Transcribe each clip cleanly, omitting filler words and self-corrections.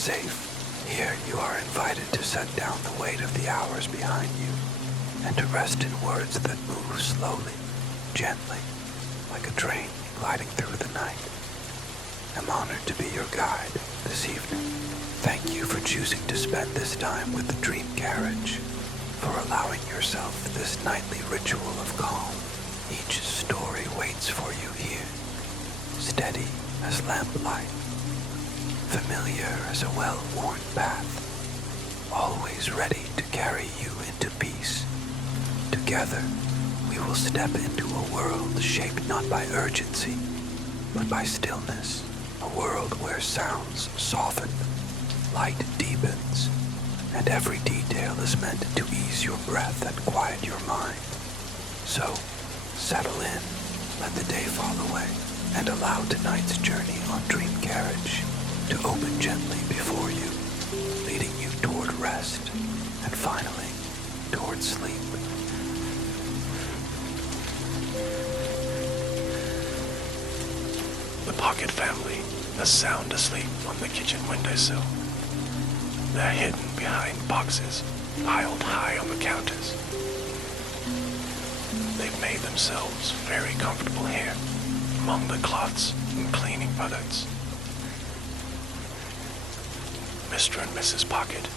safe. Here you are invited to set down the weight of the hours behind you and to rest in words that move slowly, gently, like a train gliding through the night. I'm honored to be your guide this evening. Thank you for choosing to spend this time with the Dream Carriage, for allowing yourself this nightly ritual of calm. Each story waits for you here, steady as lamplight, familiar as a well-worn path, always ready to carry you into peace. Together, we will step into a world shaped not by urgency, but by stillness, a world where sounds soften, light deepens, and every detail is meant to ease your breath and quiet your mind. So, settle in, let the day fall away, and allow tonight's journey on Dream Carriage to open gently before you, leading you toward rest, and finally, toward sleep. The Pocket family is sound asleep on the kitchen windowsill. They're hidden behind boxes piled high on the counters. They've made themselves very comfortable here among the cloths and cleaning products. Mr. and Mrs. Pocket,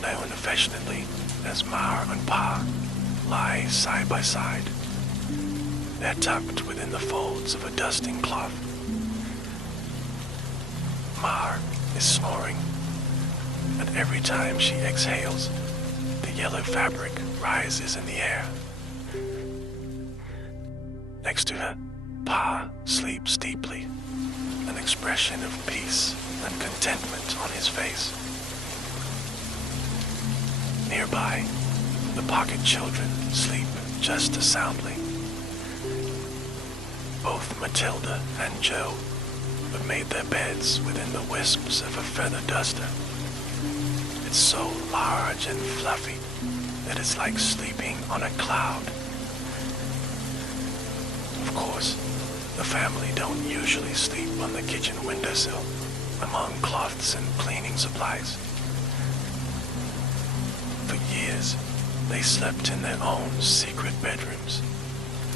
known affectionately as Mar and Pa, lie side by side. They're tucked within the folds of a dusting cloth. Mar is snoring, and every time she exhales, the yellow fabric rises in the air. Next to her, Pa sleeps deeply, an expression of peace and contentment on his face. Nearby, the Pocket children sleep just as soundly. Both Matilda and Joe have made their beds within the wisps of a feather duster. It's so large and fluffy that it's like sleeping on a cloud. Of course, the family don't usually sleep on the kitchen windowsill among cloths and cleaning supplies. For years, they slept in their own secret bedrooms,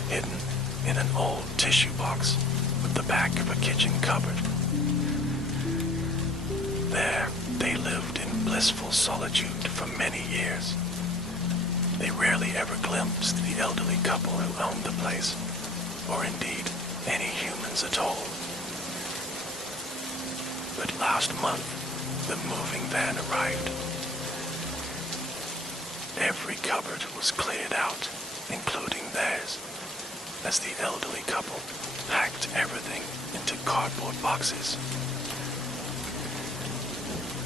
hidden in an old tissue box with the back of a kitchen cupboard. There, they lived in blissful solitude for many years. They rarely ever glimpsed the elderly couple who owned the place, or indeed any humans at all. But last month, the moving van arrived. Every cupboard was cleared out, including theirs, as the elderly couple packed everything into cardboard boxes.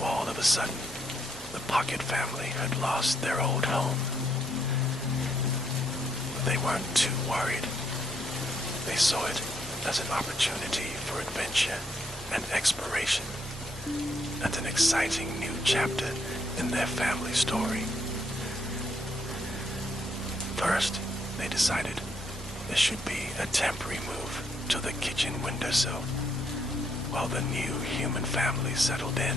All of a sudden, the Pocket family had lost their old home. But they weren't too worried. They saw it as an opportunity for adventure and exploration, and an exciting new chapter in their family story. First, they decided there should be a temporary move to the kitchen windowsill while the new human family settled in.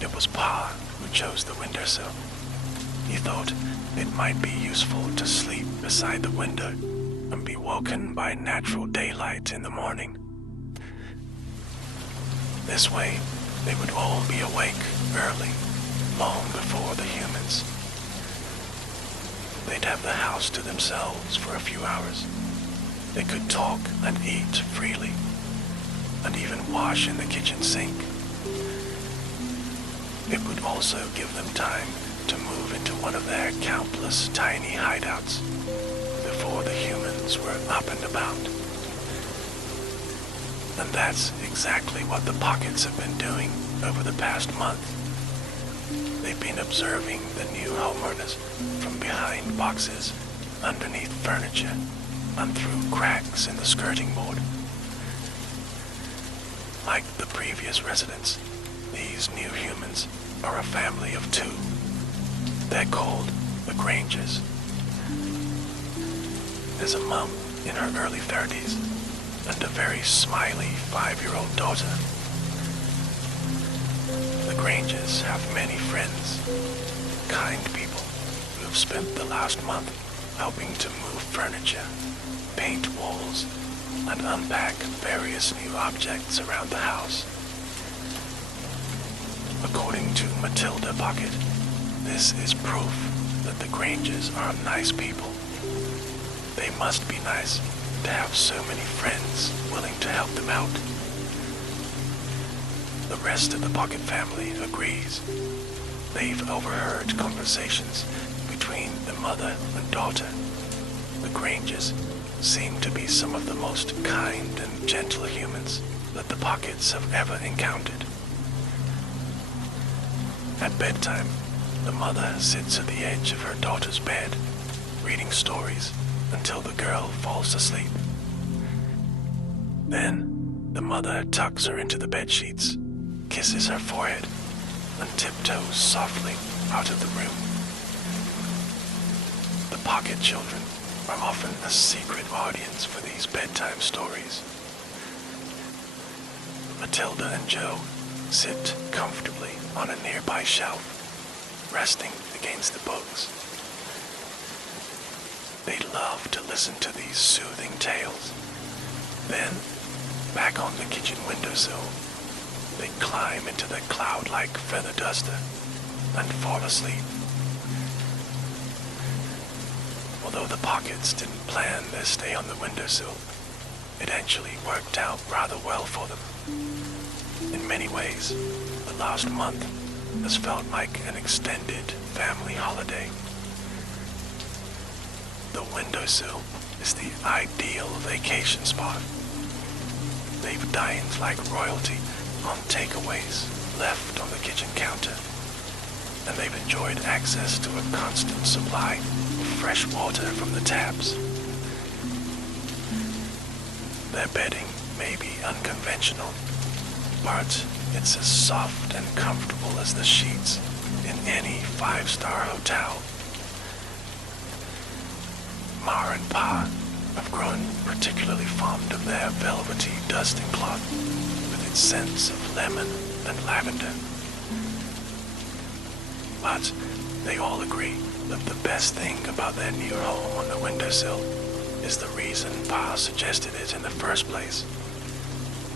It was Pa who chose the windowsill. He thought it might be useful to sleep beside the window and be woken by natural daylight in the morning. This way, they would all be awake early, long before the humans. They'd have the house to themselves for a few hours. They could talk and eat freely, and even wash in the kitchen sink. It would also give them time to move into one of their countless tiny hideouts before the humans were up and about. And that's exactly what the Pockets have been doing over the past month. They've been observing the new homeowners from behind boxes, underneath furniture, and through cracks in the skirting board. Like the previous residents, these new humans are a family of two. They're called the Grangers. There's a mom in her early 30s and a very smiley 5-year-old daughter. Granges have many friends, kind people who have spent the last month helping to move furniture, paint walls, and unpack various new objects around the house. According to Matilda Pocket, this is proof that the Granges are nice people. They must be nice to have so many friends willing to help them out. The rest of the Pocket family agrees. They've overheard conversations between the mother and daughter. The Granges seem to be some of the most kind and gentle humans that the Pockets have ever encountered. At bedtime, the mother sits at the edge of her daughter's bed, reading stories until the girl falls asleep. Then, the mother tucks her into the bed sheets, kisses her forehead, and tiptoes softly out of the room. The Pocket children are often a secret audience for these bedtime stories. Matilda and Joe sit comfortably on a nearby shelf, resting against the books. They love to listen to these soothing tales. Then, back on the kitchen windowsill, they climb into the cloud-like feather duster and fall asleep. Although the Pockets didn't plan their stay on the windowsill, it actually worked out rather well for them. In many ways, the last month has felt like an extended family holiday. The windowsill is the ideal vacation spot. They've dined like royalty on takeaways left on the kitchen counter, and they've enjoyed access to a constant supply of fresh water from the taps. Their bedding may be unconventional, but it's as soft and comfortable as the sheets in any five-star hotel. Ma and Pa have grown particularly fond of their velvety dusting cloth with its scents of lemon and lavender. But they all agree that the best thing about their new home on the windowsill is the reason Pa suggested it in the first place.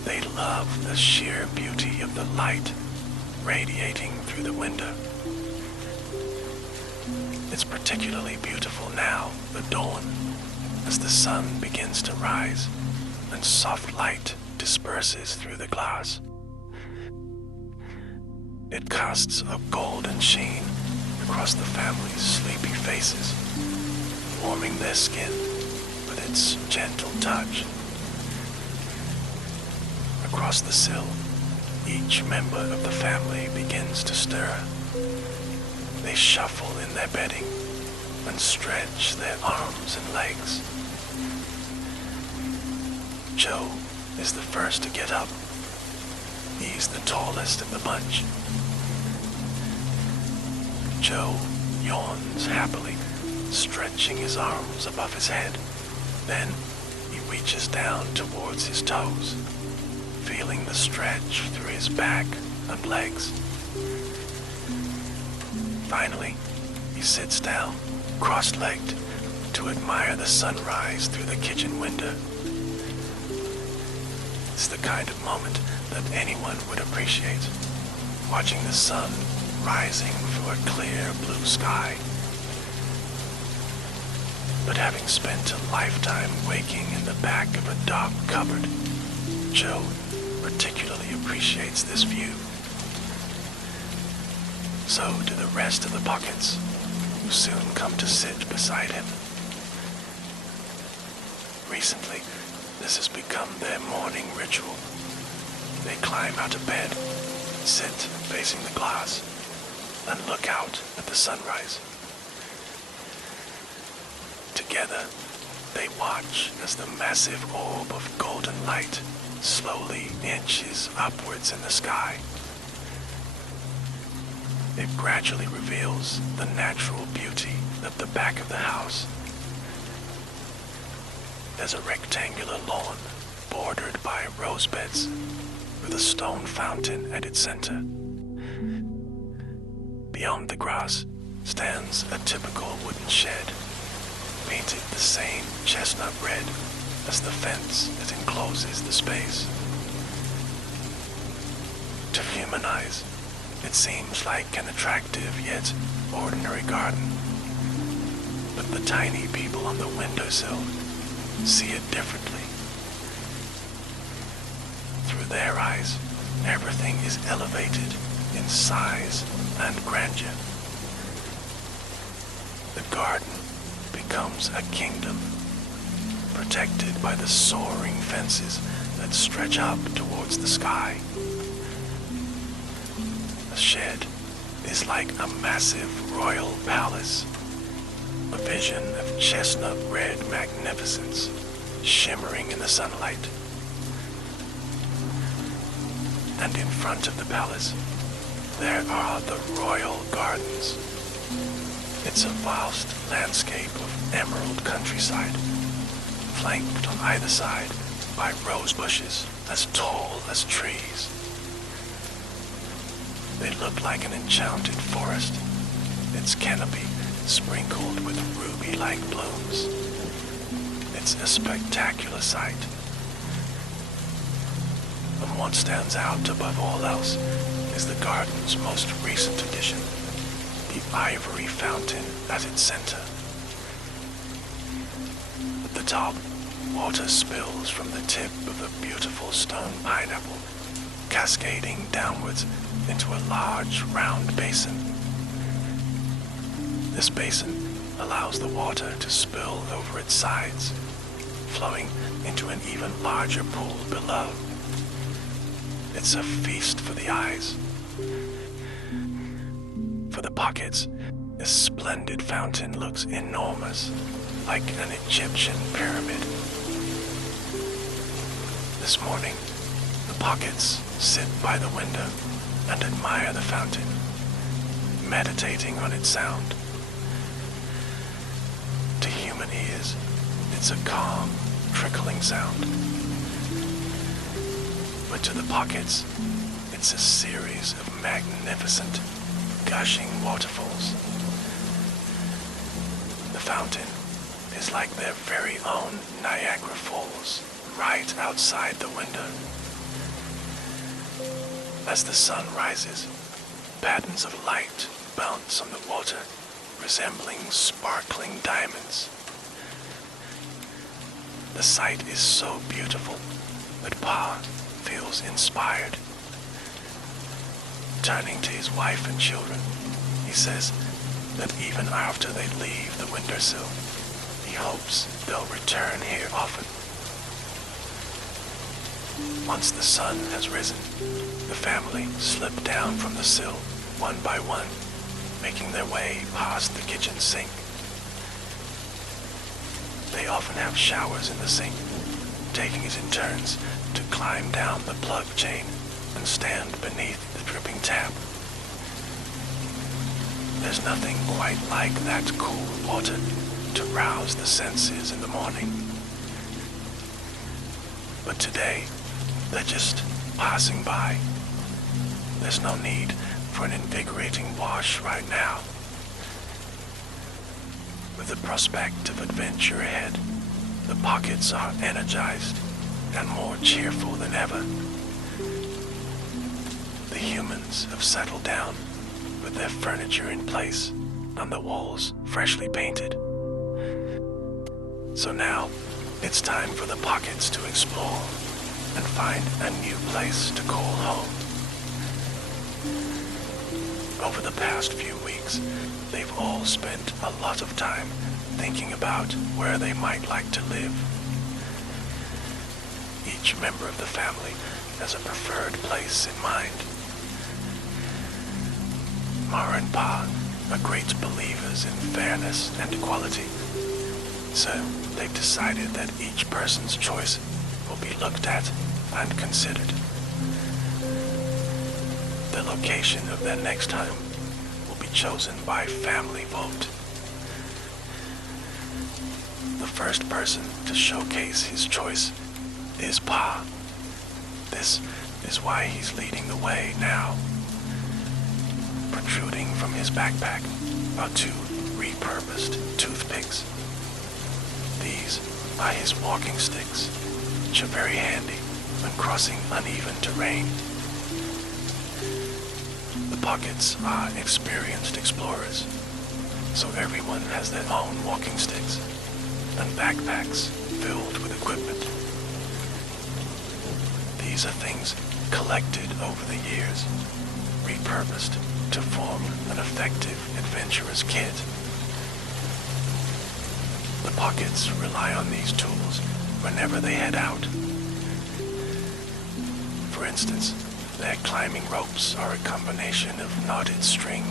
They love the sheer beauty of the light radiating through the window. It's particularly beautiful now, at dawn, as the sun begins to rise and soft light disperses through the glass. It casts a golden sheen across the family's sleepy faces, warming their skin with its gentle touch. Across the sill, each member of the family begins to stir. They shuffle in their bedding and stretch their arms and legs. Joe is the first to get up. He's the tallest of the bunch. Joe yawns happily, stretching his arms above his head. Then he reaches down towards his toes, feeling the stretch through his back and legs. Finally, he sits down, cross-legged, to admire the sunrise through the kitchen window. It's the kind of moment that anyone would appreciate, watching the sun rising through a clear blue sky. But having spent a lifetime waking in the back of a dark cupboard, Joe particularly appreciates this view. So do the rest of the Pockets, who soon come to sit beside him. Recently, this has become their morning ritual. They climb out of bed, sit facing the glass, and look out at the sunrise. Together, they watch as the massive orb of golden light slowly inches upwards in the sky. It gradually reveals the natural beauty of the back of the house. There's a rectangular lawn bordered by rose beds with a stone fountain at its center. Beyond the grass stands a typical wooden shed, painted the same chestnut red as the fence that encloses the space. To human eyes, it seems like an attractive yet ordinary garden. But the tiny people on the windowsill see it differently. Through their eyes, everything is elevated in size and grandeur. The garden becomes a kingdom, protected by the soaring fences that stretch up towards the sky. The shed is like a massive royal palace, a vision of chestnut red magnificence shimmering in the sunlight. And in front of the palace, there are the royal gardens. It's a vast landscape of emerald countryside, flanked on either side by rose bushes as tall as trees. They look like an enchanted forest, its canopy sprinkled with ruby-like blooms. It's a spectacular sight. And what stands out above all else is the garden's most recent addition, the ivory fountain at its center. At the top, water spills from the tip of a beautiful stone pineapple, cascading downwards into a large round basin. This basin allows the water to spill over its sides, flowing into an even larger pool below. It's a feast for the eyes. For the pockets, this splendid fountain looks enormous, like an Egyptian pyramid. This morning, the pockets sit by the window and admire the fountain, meditating on its sound. To human ears, it's a calm, trickling sound. But to the pockets, it's a series of magnificent, gushing waterfalls. The fountain is like their very own Niagara Falls, right outside the window. As the sun rises, patterns of light bounce on the water, resembling sparkling diamonds. The sight is so beautiful that Pa feels inspired. Turning to his wife and children, he says that even after they leave the windowsill, he hopes they'll return here often. Once the sun has risen, the family slip down from the sill one by one, making their way past the kitchen sink. They often have showers in the sink, taking it in turns to climb down the plug chain and stand beneath the dripping tap. There's nothing quite like that cool water to rouse the senses in the morning. But today, they're just passing by. There's no need for an invigorating wash right now. With the prospect of adventure ahead, the pockets are energized and more cheerful than ever. The humans have settled down with their furniture in place and the walls freshly painted. So now it's time for the pockets to explore and find a new place to call home. Over the past few weeks, they've all spent a lot of time thinking about where they might like to live. Each member of the family has a preferred place in mind. Ma and Pa are great believers in fairness and equality, so they've decided that each person's choice will be looked at and considered. The location of their next home will be chosen by family vote. The first person to showcase his choice is Pa. This is why he's leading the way now. Protruding from his backpack are two repurposed toothpicks. These are his walking sticks, which are very handy when crossing uneven terrain. The pockets are experienced explorers, so everyone has their own walking sticks and backpacks filled with equipment. These are things collected over the years, repurposed to form an effective adventurer's kit. The pockets rely on these tools whenever they head out. For instance, their climbing ropes are a combination of knotted string,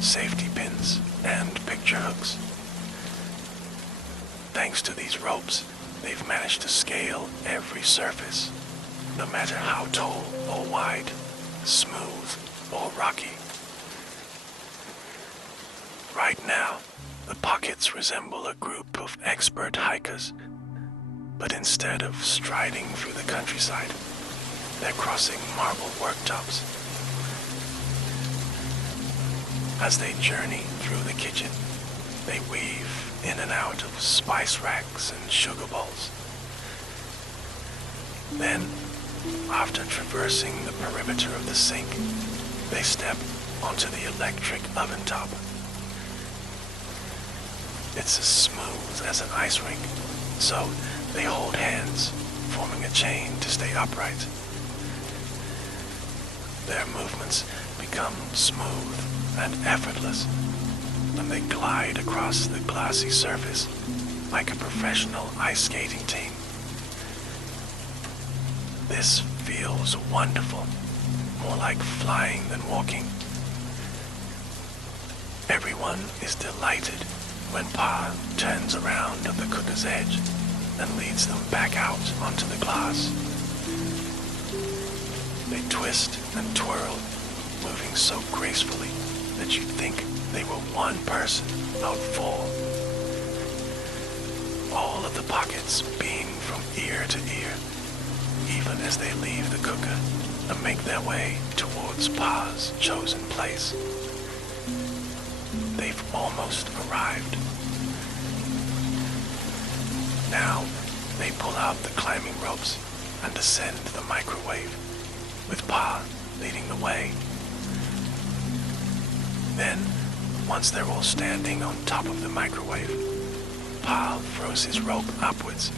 safety pins, and picture hooks. Thanks to these ropes, they've managed to scale every surface, no matter how tall or wide, smooth or rocky. Right now, the pockets resemble a group of expert hikers, but instead of striding through the countryside, they're crossing marble worktops. As they journey through the kitchen, they weave in and out of spice racks and sugar bowls. Then, after traversing the perimeter of the sink, they step onto the electric oven top. It's as smooth as an ice rink, so they hold hands, forming a chain to stay upright. Their movements become smooth and effortless, and they glide across the glassy surface like a professional ice skating team. This feels wonderful, more like flying than walking. Everyone is delighted when Pa turns around at the cooker's edge and leads them back out onto the glass. They twist and twirl, moving so gracefully that you'd think they were one person, not four. All of the pockets beam from ear to ear, even as they leave the cooker and make their way towards Pa's chosen place. They've almost arrived. Now, they pull out the climbing ropes and descend the microwave, with Pa leading the way. Then, once they're all standing on top of the microwave, Pa throws his rope upwards.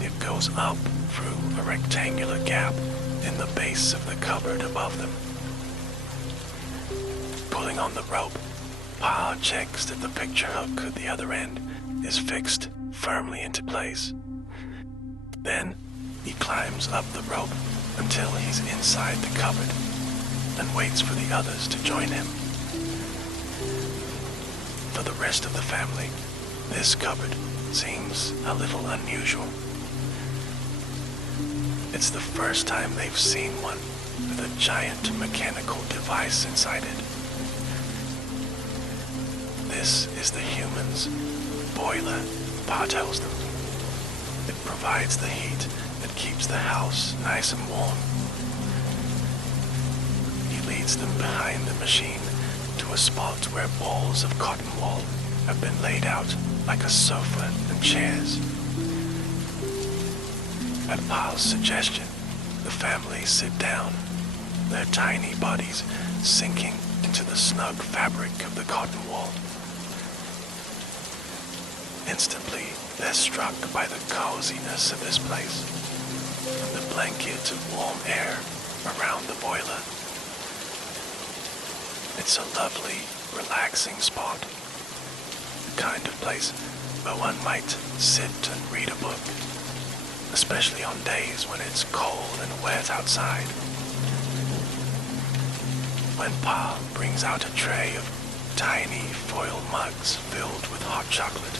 It goes up through a rectangular gap in the base of the cupboard above them. Pulling on the rope, Pa checks that the picture hook at the other end is fixed firmly into place. Then, he climbs up the rope until he's inside the cupboard and waits for the others to join him. For the rest of the family, this cupboard seems a little unusual. It's the first time they've seen one with a giant mechanical device inside it. This is the humans' boiler, Pa tells them. It provides the heat that keeps the house nice and warm. He leads them behind the machine to a spot where balls of cotton wool have been laid out like a sofa and chairs. At Pa's suggestion, the family sit down, their tiny bodies sinking into the snug fabric of the cotton wool. Instantly, they're struck by the coziness of this place and the blanket of warm air around the boiler. It's a lovely, relaxing spot, the kind of place where one might sit and read a book, especially on days when it's cold and wet outside. When Pa brings out a tray of tiny foil mugs filled with hot chocolate,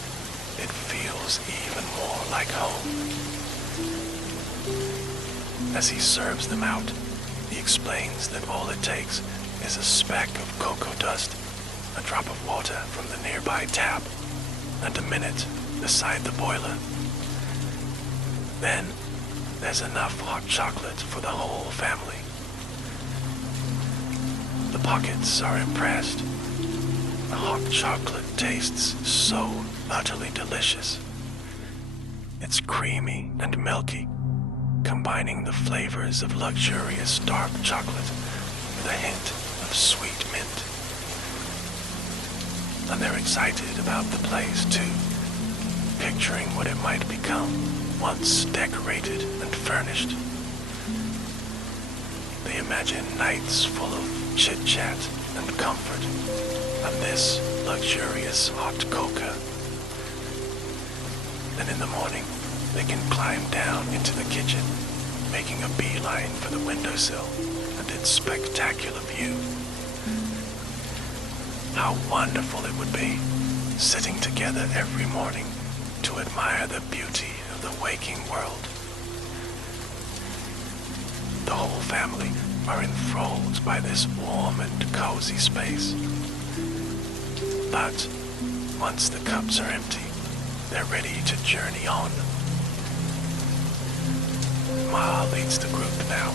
it feels even more like home. As he serves them out, he explains that all it takes is a speck of cocoa dust, a drop of water from the nearby tap, and a minute beside the boiler. Then, there's enough hot chocolate for the whole family. The pockets are impressed. The hot chocolate tastes so utterly delicious. It's creamy and milky, combining the flavors of luxurious dark chocolate with a hint of sweet mint. And they're excited about the place too, picturing what it might become once decorated and furnished. They imagine nights full of chit-chat and comfort, and this luxurious hot cocoa. And in the morning, they can climb down into the kitchen, making a beeline for the windowsill and its spectacular view. How wonderful it would be, sitting together every morning to admire the beauty of the waking world. The whole family are enthralled by this warm and cozy space. But once the cups are empty, they're ready to journey on. Ma leads the group now.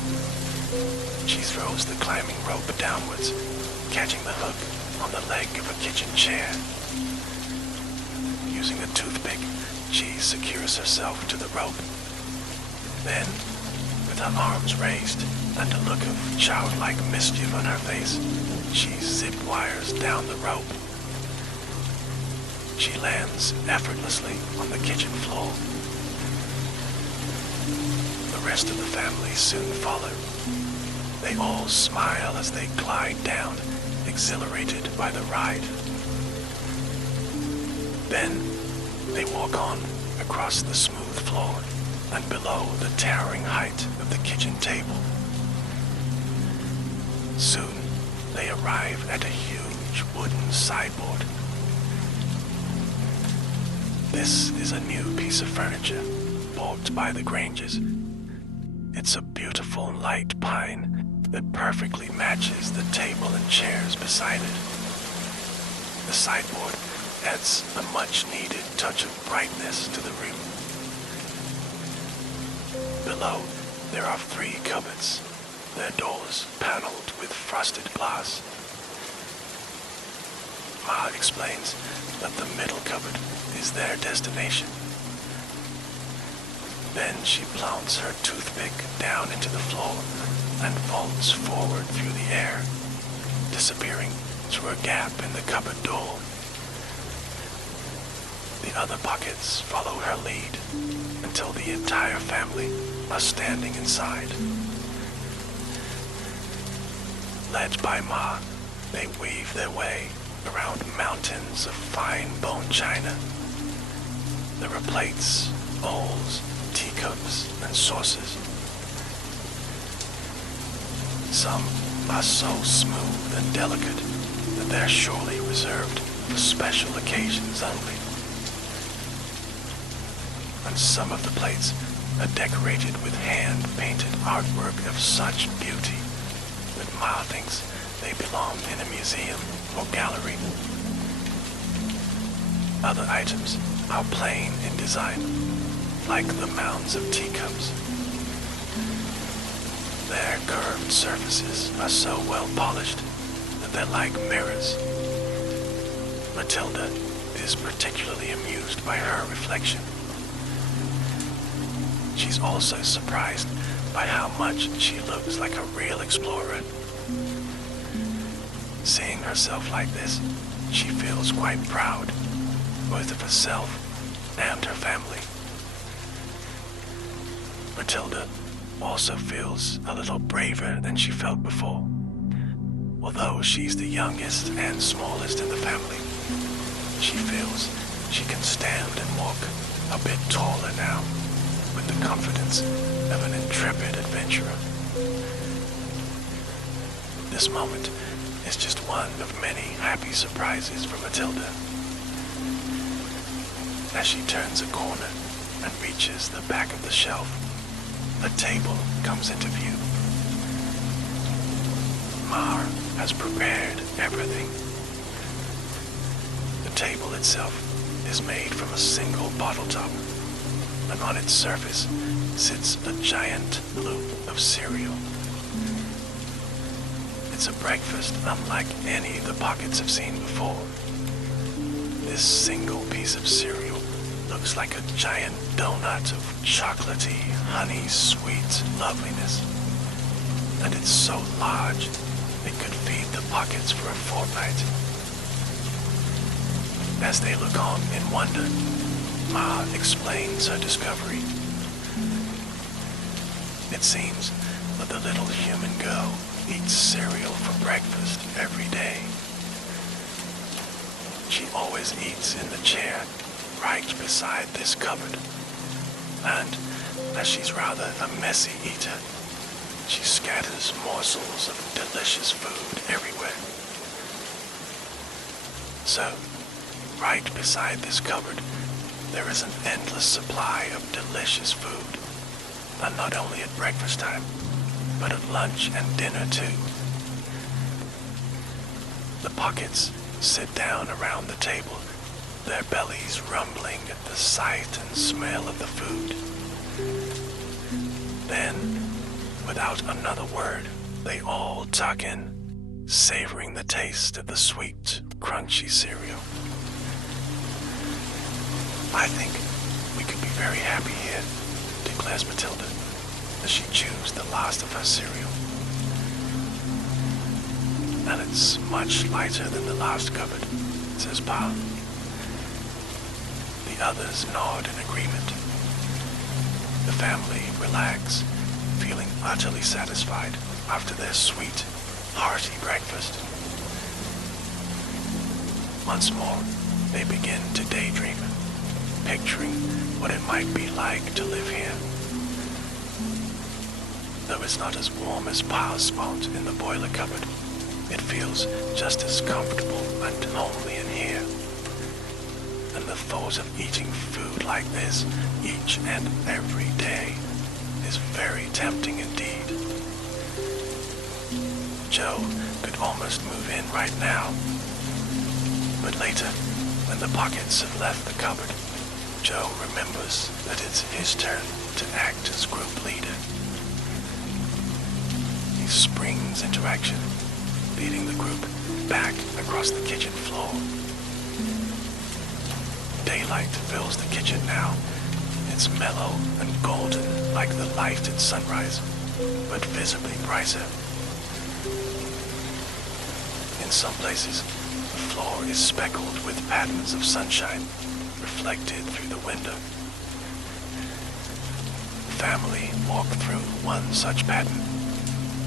She throws the climbing rope downwards, catching the hook on the leg of a kitchen chair. Using a toothpick, she secures herself to the rope. Then, with her arms raised and a look of childlike mischief on her face, she zip wires down the rope. She lands effortlessly on the kitchen floor. The rest of the family soon follow. They all smile as they glide down, exhilarated by the ride. Then, they walk on across the smooth floor and below the towering height of the kitchen table. Soon, they arrive at a huge wooden sideboard. This is a new piece of furniture, bought by the Grangers. It's a beautiful light pine that perfectly matches the table and chairs beside it. The sideboard adds a much-needed touch of brightness to the room. Below, there are 3 cupboards, their doors paneled with frosted glass. Ma explains that the middle cupboard is their destination. Then she plants her toothpick down into the floor and vaults forward through the air, disappearing through a gap in the cupboard door. The other pockets follow her lead until the entire family are standing inside. Led by Ma, they weave their way around mountains of fine bone china. There are plates, bowls, teacups, and saucers. Some are so smooth and delicate that they're surely reserved for special occasions only. And some of the plates are decorated with hand-painted artwork of such beauty that Ma thinks they belong in a museum or gallery. Other items are plain in design, like the mounds of teacups. Their curved surfaces are so well polished that they're like mirrors. Matilda is particularly amused by her reflection. She's also surprised by how much she looks like a real explorer. Seeing herself like this, she feels quite proud, both of herself and her family. Matilda also feels a little braver than she felt before. Although she's the youngest and smallest in the family, she feels she can stand and walk a bit taller now, with the confidence of an intrepid adventurer. This moment is just one of many happy surprises for Matilda. As she turns a corner and reaches the back of the shelf, a table comes into view. Mar has prepared everything. The table itself is made from a single bottle top, and on its surface sits a giant loop of cereal. It's a breakfast unlike any the Pockets have seen before. This single piece of cereal looks like a giant donut of chocolatey, honey-sweet loveliness. And it's so large, it could feed the Pockets for a fortnight. As they look on in wonder, Ma explains her discovery. It seems that the little human girl eats cereal for breakfast every day. She always eats in the chair right beside this cupboard. And as she's rather a messy eater, she scatters morsels of delicious food everywhere. So, right beside this cupboard, there is an endless supply of delicious food. And not only at breakfast time, but at lunch and dinner too. The Pockets sit down around the table, their bellies rumbling at the sight and smell of the food. Then, without another word, they all tuck in, savoring the taste of the sweet, crunchy cereal. I think we could be very happy here, declares Matilda, as she chews the last of her cereal. And it's much lighter than the last cupboard, says Pa. The others nod in agreement. The family relax, feeling utterly satisfied after their sweet, hearty breakfast. Once more, they begin to daydream, picturing what it might be like to live here. Though it's not as warm as Pa's spot in the boiler cupboard, it feels just as comfortable and homely in here. And the thought of eating food like this each and every day is very tempting indeed. Joe could almost move in right now. But later, when the Pockets have left the cupboard, Joe remembers that it's his turn to act as group leader. He springs into action, leading the group back across the kitchen floor. Daylight fills the kitchen now. It's mellow and golden like the light at sunrise, but visibly brighter. In some places, the floor is speckled with patterns of sunshine reflected through the window. The family walk through one such pattern,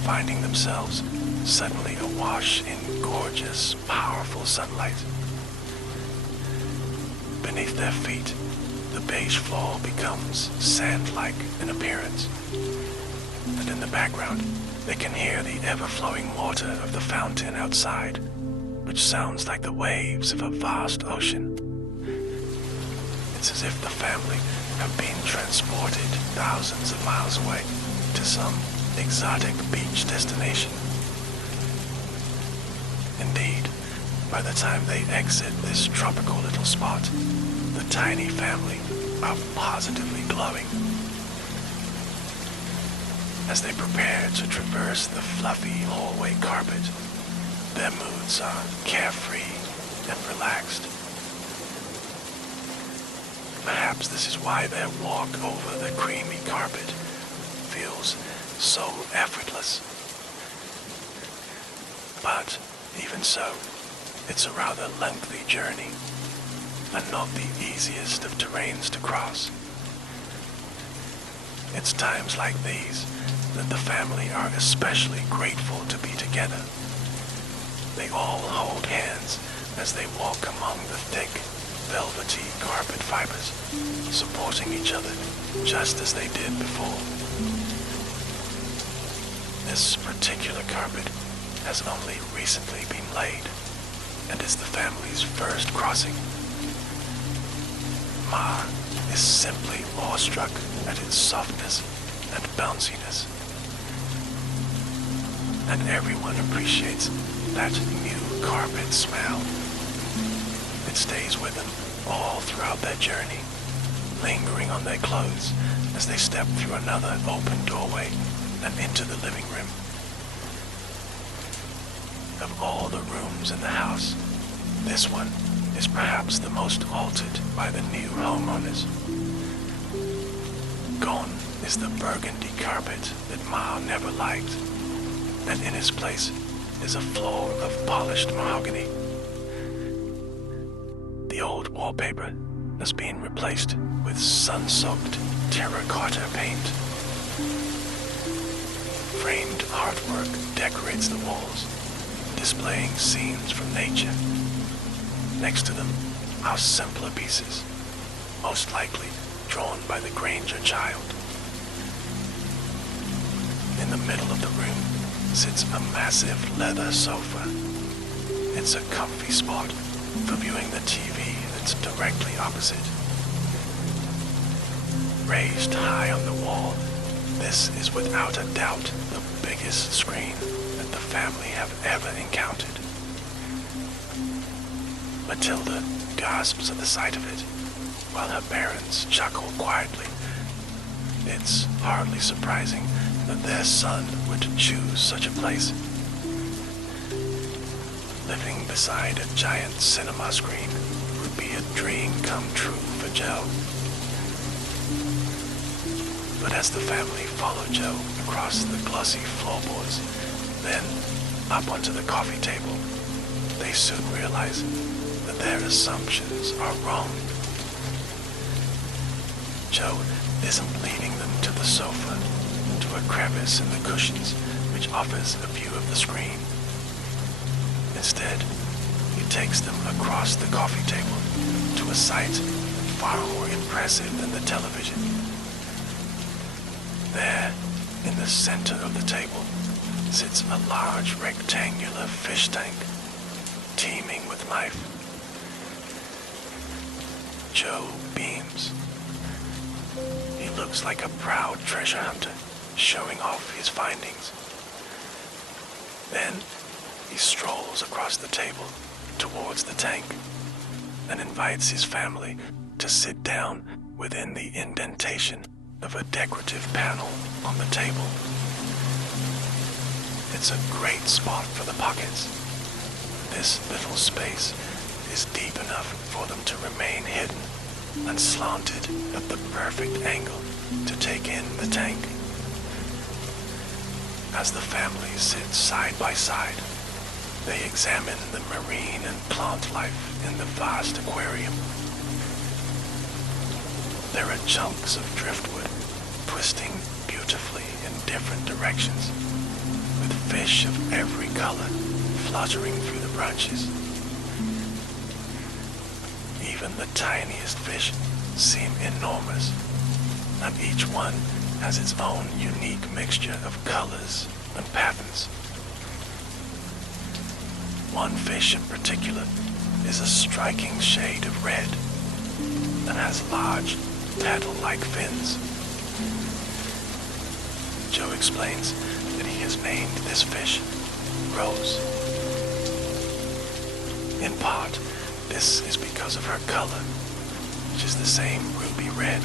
finding themselves suddenly awash in gorgeous, powerful sunlight. Beneath their feet, the beige floor becomes sand-like in appearance, and in the background, they can hear the ever-flowing water of the fountain outside, which sounds like the waves of a vast ocean. It's as if the family have been transported thousands of miles away to some exotic beach destination. Indeed, by the time they exit this tropical little spot, the tiny family are positively glowing. As they prepare to traverse the fluffy hallway carpet, their moods are carefree and relaxed. Perhaps this is why their walk over the creamy carpet feels so effortless. But even so, it's a rather lengthy journey, and not the easiest of terrains to cross. It's times like these that the family are especially grateful to be together. They all hold hands as they walk among the thick, velvety carpet fibers, supporting each other just as they did before. This particular carpet has only recently been laid, and is the family's first crossing. Ma is simply awestruck at its softness and bounciness. And everyone appreciates that new carpet smell. It stays with them all throughout their journey, lingering on their clothes as they step through another open doorway and into the living room. of all the rooms in the house, this one is perhaps the most altered by the new homeowners. Gone is the burgundy carpet that Ma never liked, and in its place is a floor of polished mahogany. The old wallpaper has been replaced with sun-soaked terracotta paint. Framed artwork decorates the walls, displaying scenes from nature. Next to them are simpler pieces, most likely drawn by the Granger child. In the middle of the room sits a massive leather sofa. It's a comfy spot for viewing the TV that's directly opposite. Raised high on the wall, this is without a doubt the biggest screen that the family have ever encountered. Matilda gasps at the sight of it, while her parents chuckle quietly. It's hardly surprising that their son would choose such a place. Living beside a giant cinema screen would be a dream come true for Joe. But as the family follow Joe across the glossy floorboards, then up onto the coffee table, they soon realize that their assumptions are wrong. Joe isn't leading them to the sofa, to a crevice in the cushions which offers a view of the screen. Instead, he takes them across the coffee table to a sight far more impressive than the television. There, in the center of the table, sits a large rectangular fish tank, teeming with life. Joe beams. He looks like a proud treasure hunter, showing off his findings. Then, he strolls across the table towards the tank and invites his family to sit down within the indentation of a decorative panel on the table. It's a great spot for the pockets. This little space is deep enough for them to remain hidden and slanted at the perfect angle to take in the tank. As the families sit side by side, they examine the marine and plant life in the vast aquarium. There are chunks of driftwood twisting beautifully in different directions, with fish of every color fluttering through the branches. Even the tiniest fish seem enormous, and each one has its own unique mixture of colors and patterns. One fish in particular is a striking shade of red and has large, paddle-like fins. Joe explains that he has named this fish Rose. In part, this is because of her color, which is the same ruby red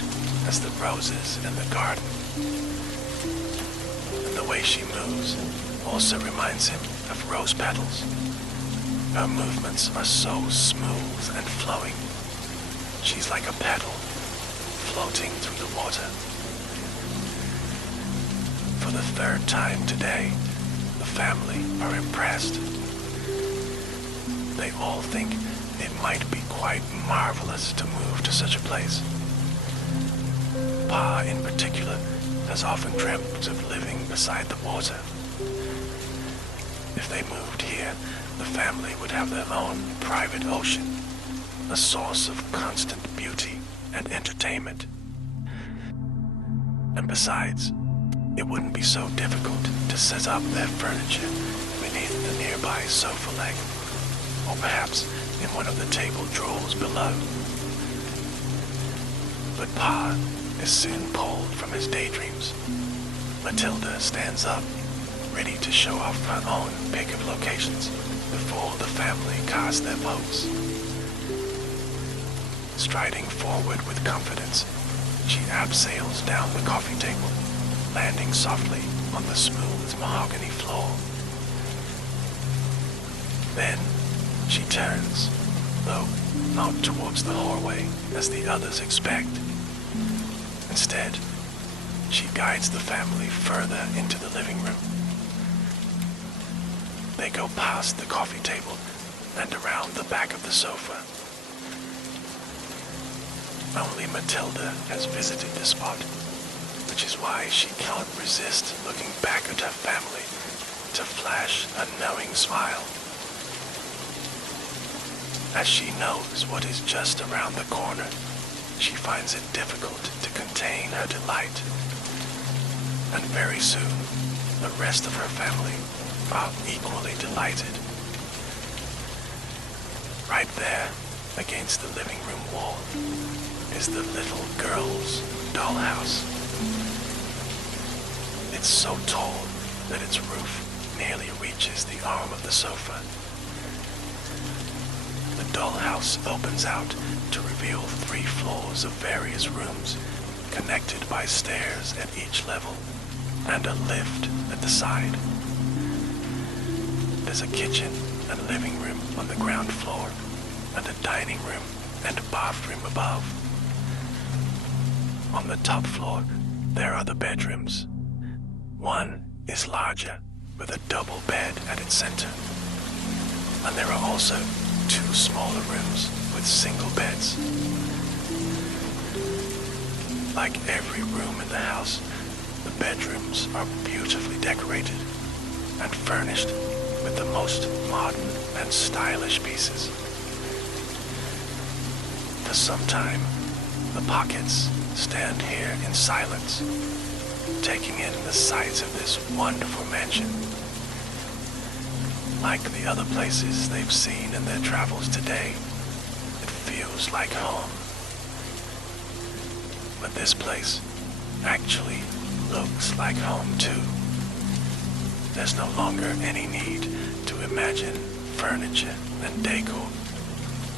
as the roses in the garden. And the way she moves also reminds him of rose petals. Her movements are so smooth and flowing. She's like a petal, floating through the water. For the third time today, the family are impressed. They all think it might be quite marvelous to move to such a place. Pa, in particular, has often dreamt of living beside the water. If they moved here, the family would have their own private ocean, a source of constant beauty and entertainment. And besides, it wouldn't be so difficult to set up their furniture beneath the nearby sofa leg, or perhaps in one of the table drawers below. But Pa is soon pulled from his daydreams. Matilda stands up, ready to show off her own pick of locations before the family cast their votes. Striding forward with confidence, she abseils down the coffee table, landing softly on the smooth mahogany floor. Then she turns, though not towards the hallway as the others expect. Instead, she guides the family further into the living room. They go past the coffee table and around the back of the sofa. Only Matilda has visited the spot, which is why she can't resist looking back at her family to flash a knowing smile. As she knows what is just around the corner, she finds it difficult to contain her delight. And very soon, the rest of her family are equally delighted. Right there, against the living room wall, is the little girl's dollhouse. It's so tall that its roof nearly reaches the arm of the sofa. The dollhouse opens out to reveal 3 floors of various rooms, connected by stairs at each level, and a lift at the side. There's a kitchen and living room on the ground floor, and a dining room and bathroom above. On the top floor, there are the bedrooms. One is larger, with a double bed at its center. And there are also 2 smaller rooms with single beds. Like every room in the house, the bedrooms are beautifully decorated and furnished with the most modern and stylish pieces. For some time, the Pockets stand here in silence, taking in the sights of this wonderful mansion. Like the other places they've seen in their travels today, it feels like home. But this place actually looks like home too. There's no longer any need to imagine furniture and decor,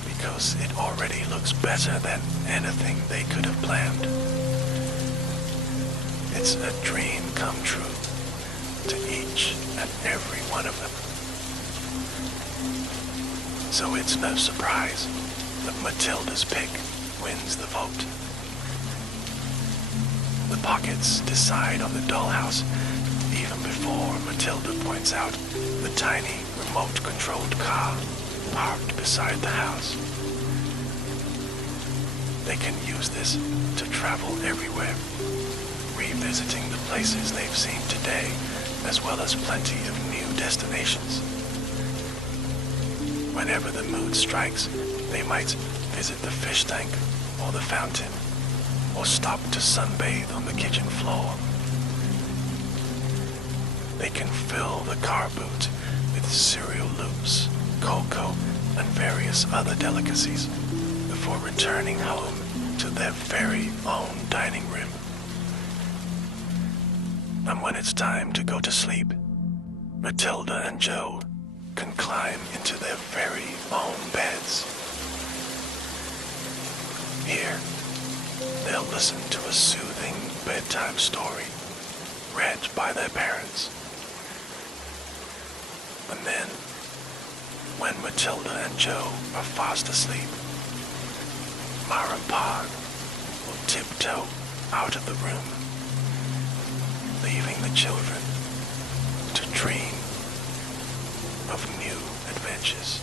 because it already looks better than anything they could have planned. It's a dream come true to each and every one of them. So it's no surprise that Matilda's pick wins the vote. The Pockets decide on the dollhouse even before Matilda points out the tiny remote-controlled car parked beside the house. They can use this to travel everywhere, revisiting the places they've seen today, as well as plenty of new destinations. Whenever the mood strikes, they might visit the fish tank or the fountain, or stop to sunbathe on the kitchen floor. They can fill the car boot with cereal loops, cocoa, and various other delicacies before returning home to their very own dining room. And when it's time to go to sleep, Matilda and Joe can climb into their very own beds. Here, they'll listen to a soothing bedtime story read by their parents. And then, when Matilda and Joe are fast asleep, Ma and Pa will tiptoe out of the room, leaving the children to dream of new adventures.